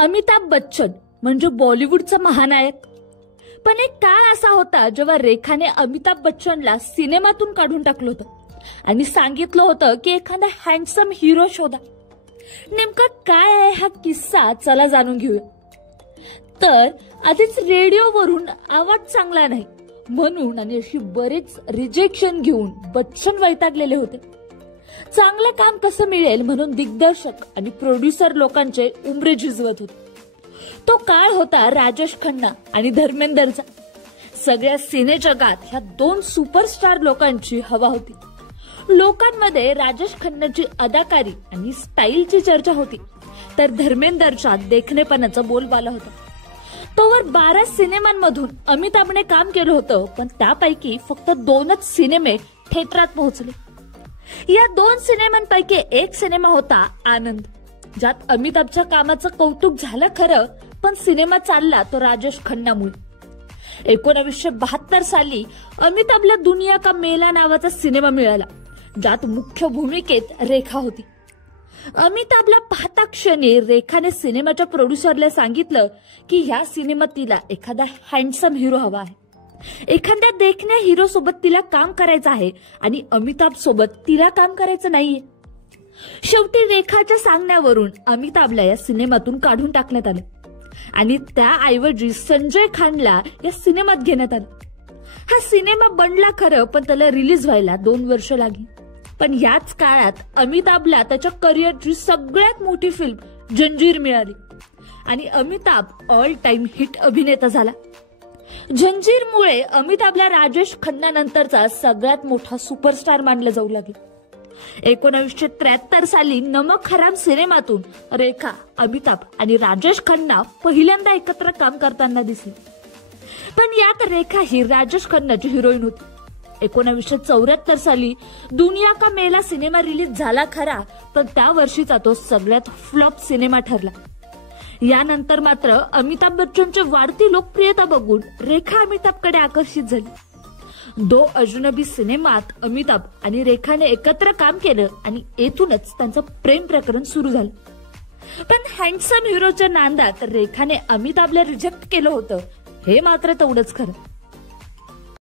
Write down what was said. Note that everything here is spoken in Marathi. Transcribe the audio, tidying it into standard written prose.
अमिताभ बच्चन म्हणजे बॉलिवूडचा महानायक. पण एक काळ असा होता जेव्हा रेखाने अमिताभ बच्चनला सिनेमातून काढून टाकलं होतं आणि सांगितलं होतं की एखादा हँडसम हिरो शोधा. नेमका काय आहे हा किस्सा, चला जाणून घेऊया. तर आधीच रेडिओवरून आवाज चांगला नाही म्हणून आणि अशी बरेच रिजेक्शन घेऊन बच्चन वैतागलेले होते. चांगलं काम कसं मिळेल म्हणून दिग्दर्शक आणि प्रोड्युसर लोकांचे उंबरे झिजवत होते. तो काळ होता राजेश खन्ना आणि धर्मेंदरचा. सगळ्या सिने जगात ह्या दोन सुपरस्टार लोकांची हवा होती. लोकांमध्ये राजेश खन्नाची अदाकारी आणि स्टाईलची चर्चा होती, तर धर्मेंदरच्या देखणेपणाचा बोलबाला होता. तोवर 12 सिनेमांमधून अमिताभने काम केलं होतं, पण त्यापैकी फक्त 2च सिनेमे थिएटरात पोहोचले. या 2 सिनेमांपैकी एक सिनेमा होता आनंद, ज्यात अमिताभच्या कामाचं कौतुक झालं खरं, पण सिनेमा चालला तो राजेश खन्नामुळे. 1972 साली अमिताभला दुनिया का मेला नावाचा सिनेमा मिळाला, ज्यात मुख्य भूमिकेत रेखा होती. अमिताभला पाहता क्षणी रेखाने सिनेमाच्या प्रोड्युसरला सांगितलं की ह्या सिनेमात तिला एखादा हँडसम हिरो हवा आहे, एखाद्या देखण्या हिरो सोबत तिला काम करायचं आहे आणि अमिताभ सोबत तिला काम करायचं नाहीये. शेवटी रेखाच्या सांगण्यावरून अमिताभला या सिनेमातून काढून टाकण्यात आलं आणि त्याऐवजी संजय खानला या सिनेमात घेण्यात आलं. हा सिनेमा बनला खरं, पण त्याला रिलीज व्हायला 2 वर्ष लागली. पण याच काळात अमिताभला त्याच्या करिअरची सगळ्यात मोठी फिल्म जंजीर मिळाली आणि अमिताभ ऑल टाइम हिट अभिनेता झाला. जंजीरमुळे अमिताभला राजेश खन्ना नंतरचा सगळ्यात मोठा सुपरस्टार मानलं जाऊ लागले. 1973 साली नमक हराम सिनेमातून रेखा, अमिताभ आणि राजेश खन्ना पहिल्यांदा एकत्र काम करताना दिसले. पण यात रेखा ही राजेश खन्नाची हिरोईन होती. 1974 साली दुनिया का मेला सिनेमा रिलीज झाला खरा, पण त्या वर्षीचा तो सगळ्यात फ्लॉप सिनेमा ठरला. यानंतर मात्र अमिताभ बच्चनची वाढती लोकप्रियता बघून रेखा अमिताभकडे आकर्षित झाली. दो अजनबी सिनेमात अमिताभ आणि रेखाने एकत्र काम केलं आणि येथूनच त्यांचं प्रेम प्रकरण सुरू झालं. पण हँडसम हिरोच्या नांदात रेखाने अमिताभला रिजेक्ट केलं होतं, हे मात्र तेवढंच खरं.